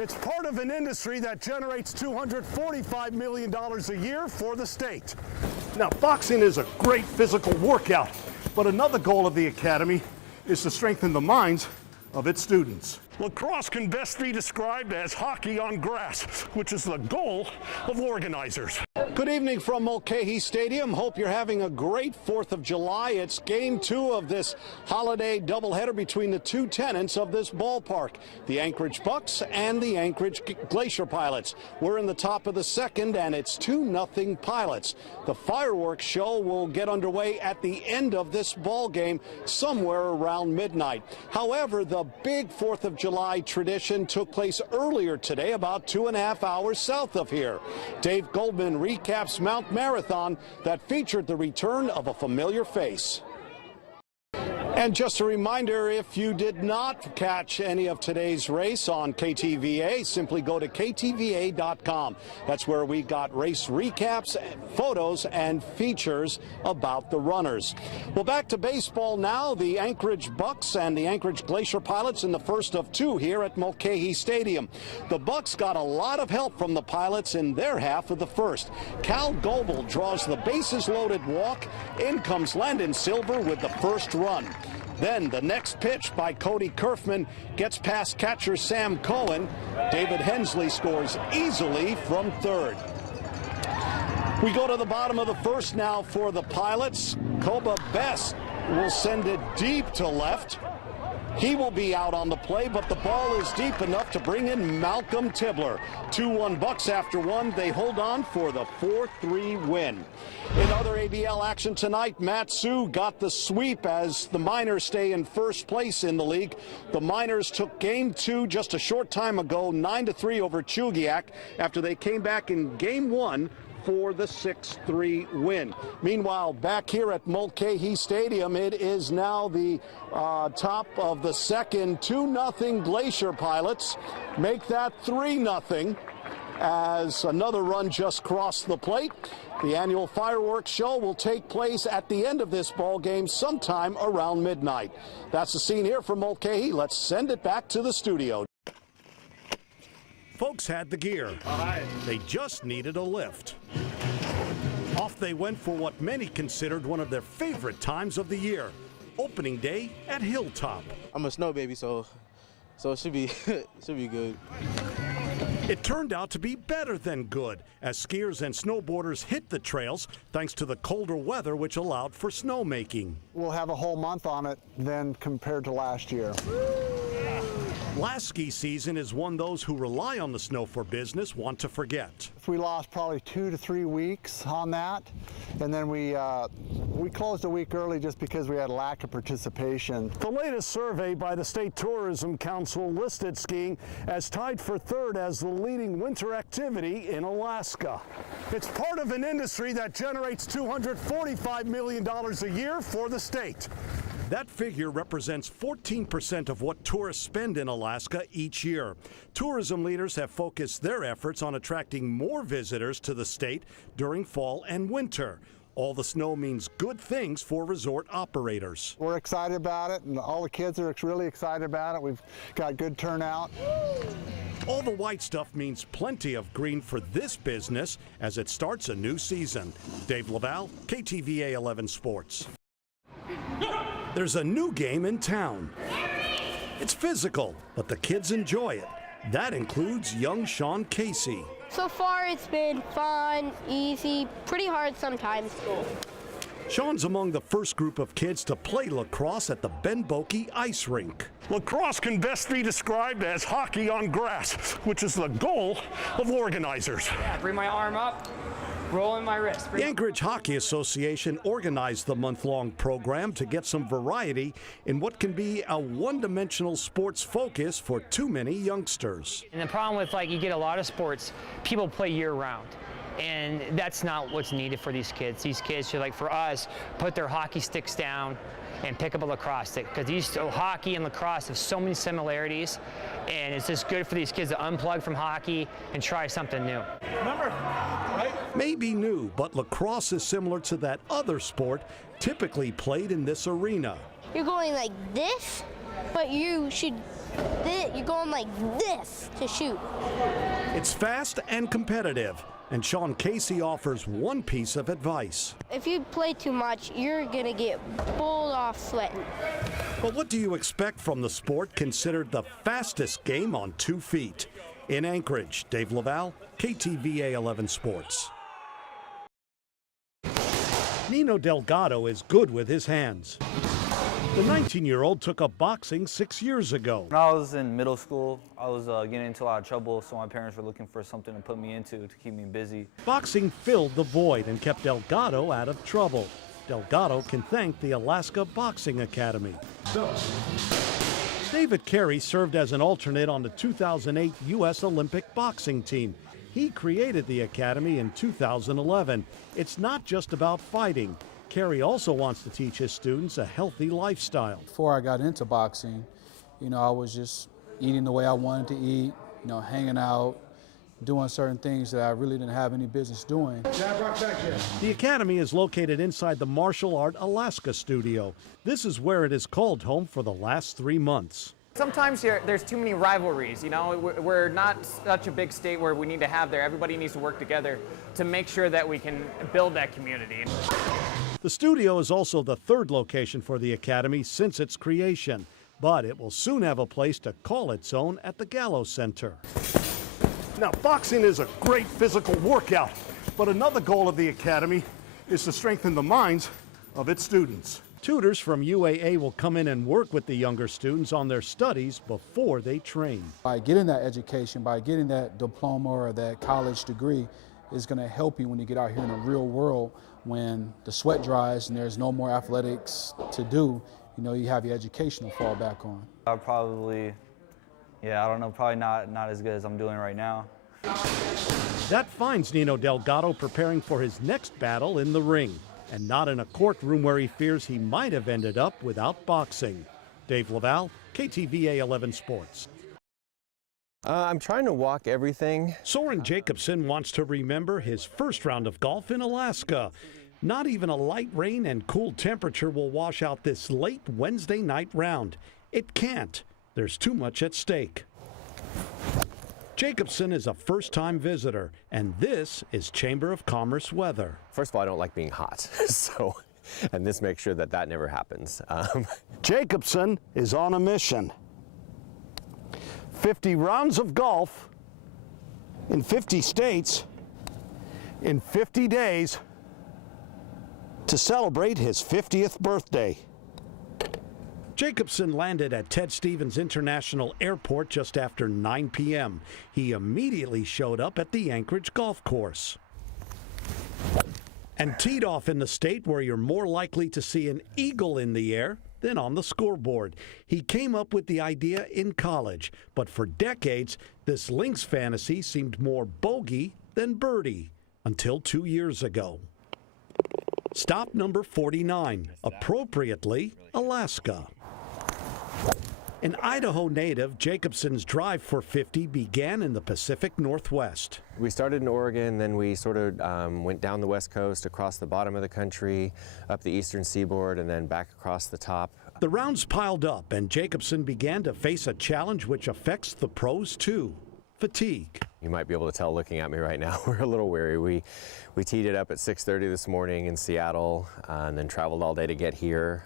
It's part of an industry that generates $245 million a year for the state. Now, boxing is a great physical workout, but another goal of the academy is to strengthen the minds of its students. Lacrosse can best be described as hockey on grass, which is the goal of organizers. Good evening from Mulcahy Stadium. Hope you're having a great 4th of July. It's game 2 of this holiday doubleheader between the two tenants of this ballpark, the Anchorage Bucks and the Anchorage Glacier Pilots. We're in the top of the second, and it's 2-0 Pilots. The fireworks show will get underway at the end of this ball game, somewhere around midnight. However, the big 4th of July tradition took place earlier today, about 2.5 hours south of here. Dave Goldman recaps Mount Marathon that featured the return of a familiar face. And just a reminder, if you did not catch any of today's race on KTVA, simply go to ktva.com. That's where we got race recaps, photos, and features about the runners. Well, back to baseball now. The Anchorage Bucks and the Anchorage Glacier Pilots in the first of 2 here at Mulcahy Stadium. The Bucks got a lot of help from the Pilots in their half of the first. Cal Goebel draws the bases-loaded walk. In comes Landon Silver with the first run. Then the next pitch by Cody Kerfman gets past catcher Sam Cohen. David Hensley scores easily from third. We go to the bottom of the first now for the Pilots. Koba Best will send it deep to left. He will be out on the play, but the ball is deep enough to bring in Malcolm Tibler. 2-1 Bucks after 1. They hold on for the 4-3 win. In other ABL action tonight, Matsu got the sweep as the Miners stay in first place in the league. The Miners took game 2 just a short time ago, 9-3 over Chugiak, after they came back in game 1 for the 6-3 win. Meanwhile, back here at Mulcahy Stadium, it is now the top of the second. 2-0 Glacier Pilots make that 3-0 as another run just crossed the plate. The annual fireworks show will take place at the end of this ball game sometime around midnight. That's the scene here from Mulcahy. Let's send it back to the studio. Folks had the gear. They just needed a lift. Off they went for what many considered one of their favorite times of the year, opening day at Hilltop. I'm a snow baby, so it should be good. It turned out to be better than good as skiers and snowboarders hit the trails thanks to the colder weather, which allowed for snowmaking. We'll have a whole month on it then compared to last year. Last ski season is one those who rely on the snow for business want to forget. We lost probably 2 to 3 weeks on that, and then we closed a week early just because we had a lack of participation. The latest survey by the State Tourism Council listed skiing as tied for 3rd as the leading winter activity in Alaska. It's part of an industry that generates $245 million a year for the state. That figure represents 14% of what tourists spend in Alaska each year. Tourism leaders have focused their efforts on attracting more visitors to the state during fall and winter. All the snow means good things for resort operators. We're excited about it, and all the kids are really excited about it. We've got good turnout. All the white stuff means plenty of green for this business as it starts a new season. Dave Leval, KTVA 11 Sports. There's a new game in town. It's physical, but the kids enjoy it. That includes young Sean Casey. So far it's been fun, easy, pretty hard sometimes. Sean's among the first group of kids to play lacrosse at the Ben Boeke ice rink. Lacrosse can best be described as hockey on grass, which is the goal of organizers. Yeah, bring my arm up. Rolling my wrist. The Anchorage Hockey Association organized the month-long program to get some variety in what can be a one-dimensional sports focus for too many youngsters. And the problem with, you get a lot of sports, people play year-round. And that's not what's needed for these kids. These kids should, for us, put their hockey sticks down and pick up a lacrosse stick, because hockey and lacrosse have so many similarities, and it's just good for these kids to unplug from hockey and try something new. Remember, right? Maybe new, but lacrosse is similar to that other sport typically played in this arena. You're going like this, but you should you're going like this to shoot. It's fast and competitive, and Sean Casey offers one piece of advice. If you play too much, you're gonna get pulled off sweating. But what do you expect from the sport considered the fastest game on 2 feet? In Anchorage, Dave Leval, KTVA 11 Sports. Nino Delgado is good with his hands. The 19-year-old took up boxing 6 years ago. When I was in middle school, I was getting into a lot of trouble, so my parents were looking for something to put me into to keep me busy. Boxing filled the void and kept Delgado out of trouble. Delgado can thank the Alaska Boxing Academy. David Carey served as an alternate on the 2008 U.S. Olympic boxing team. He created the academy in 2011. It's not just about fighting. Carey also wants to teach his students a healthy lifestyle. Before I got into boxing, I was just eating the way I wanted to eat, hanging out, doing certain things that I really didn't have any business doing. The academy is located inside the Martial Art Alaska studio. This is where it is called home for the last 3 months. Sometimes there's too many rivalries, We're not such a big state where we need to have there. Everybody needs to work together to make sure that we can build that community. The studio is also the third location for the academy since its creation, but it will soon have a place to call its own at the Gallo Center. Now, boxing is a great physical workout, but another goal of the academy is to strengthen the minds of its students. Tutors from UAA will come in and work with the younger students on their studies before they train. By getting that education, by getting that diploma or that college degree, is going to help you when you get out here in the real world. When the sweat dries and there's no more athletics to do, you have your education to fall back on. Probably not as good as I'm doing right now. That finds Nino Delgado preparing for his next battle in the ring, and not in a courtroom where he fears he might have ended up without boxing. Dave Leval, KTVA 11 Sports. I'm trying to walk everything. Soren Jacobson wants to remember his first round of golf in Alaska. Not even a light rain and cool temperature will wash out this late Wednesday night round. It can't. There's too much at stake. Jacobson is a first-time visitor, and this is Chamber of Commerce weather. First of all, I don't like being hot, and this makes sure that never happens. Jacobson is on a mission. 50 rounds of golf in 50 states in 50 days to celebrate his 50th birthday. Jacobson landed at Ted Stevens International Airport just after 9 p.m. He immediately showed up at the Anchorage golf course and teed off in the state where you're more likely to see an eagle in the air than on the scoreboard. He came up with the idea in college, but for decades, this links fantasy seemed more bogey than birdie until 2 years ago. Stop number 49, appropriately, Alaska. An Idaho native, Jacobson's drive for 50 began in the Pacific Northwest. We started in Oregon, then we sort of went down the West Coast, across the bottom of the country, up the eastern seaboard, and then back across the top. The rounds piled up, and Jacobson began to face a challenge which affects the pros too: fatigue. You might be able to tell looking at me right now, we're a little weary. We teed it up at 6:30 this morning in Seattle, and then traveled all day to get here.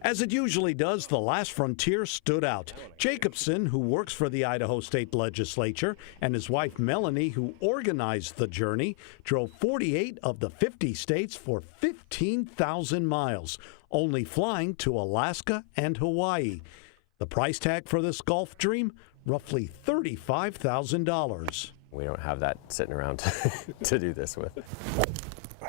As it usually does, the last frontier stood out. Jacobson, who works for the Idaho State Legislature, and his wife Melanie, who organized the journey, drove 48 of the 50 states for 15,000 miles, only flying to Alaska and Hawaii. The price tag for this golf dream? Roughly $35,000. We don't have that sitting around to do this with.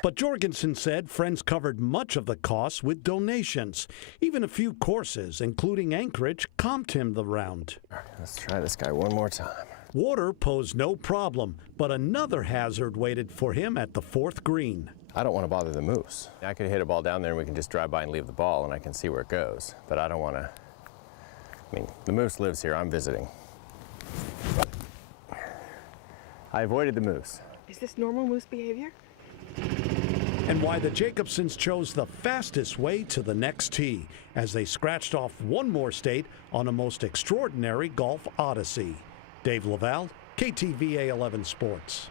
But Jorgensen said friends covered much of the costs with donations. Even a few courses, including Anchorage, comped him the round. Let's try this guy one more time. Water posed no problem, but another hazard waited for him at the fourth green. I don't want to bother the moose. I could hit a ball down there and we can just drive by and leave the ball and I can see where it goes. But I don't want to, the moose lives here, I'm visiting. I avoided the moose. Is this normal moose behavior? and why the Jacobsons chose the fastest way to the next tee as they scratched off one more state on a most extraordinary golf odyssey. Dave Leval, KTVA 11 Sports.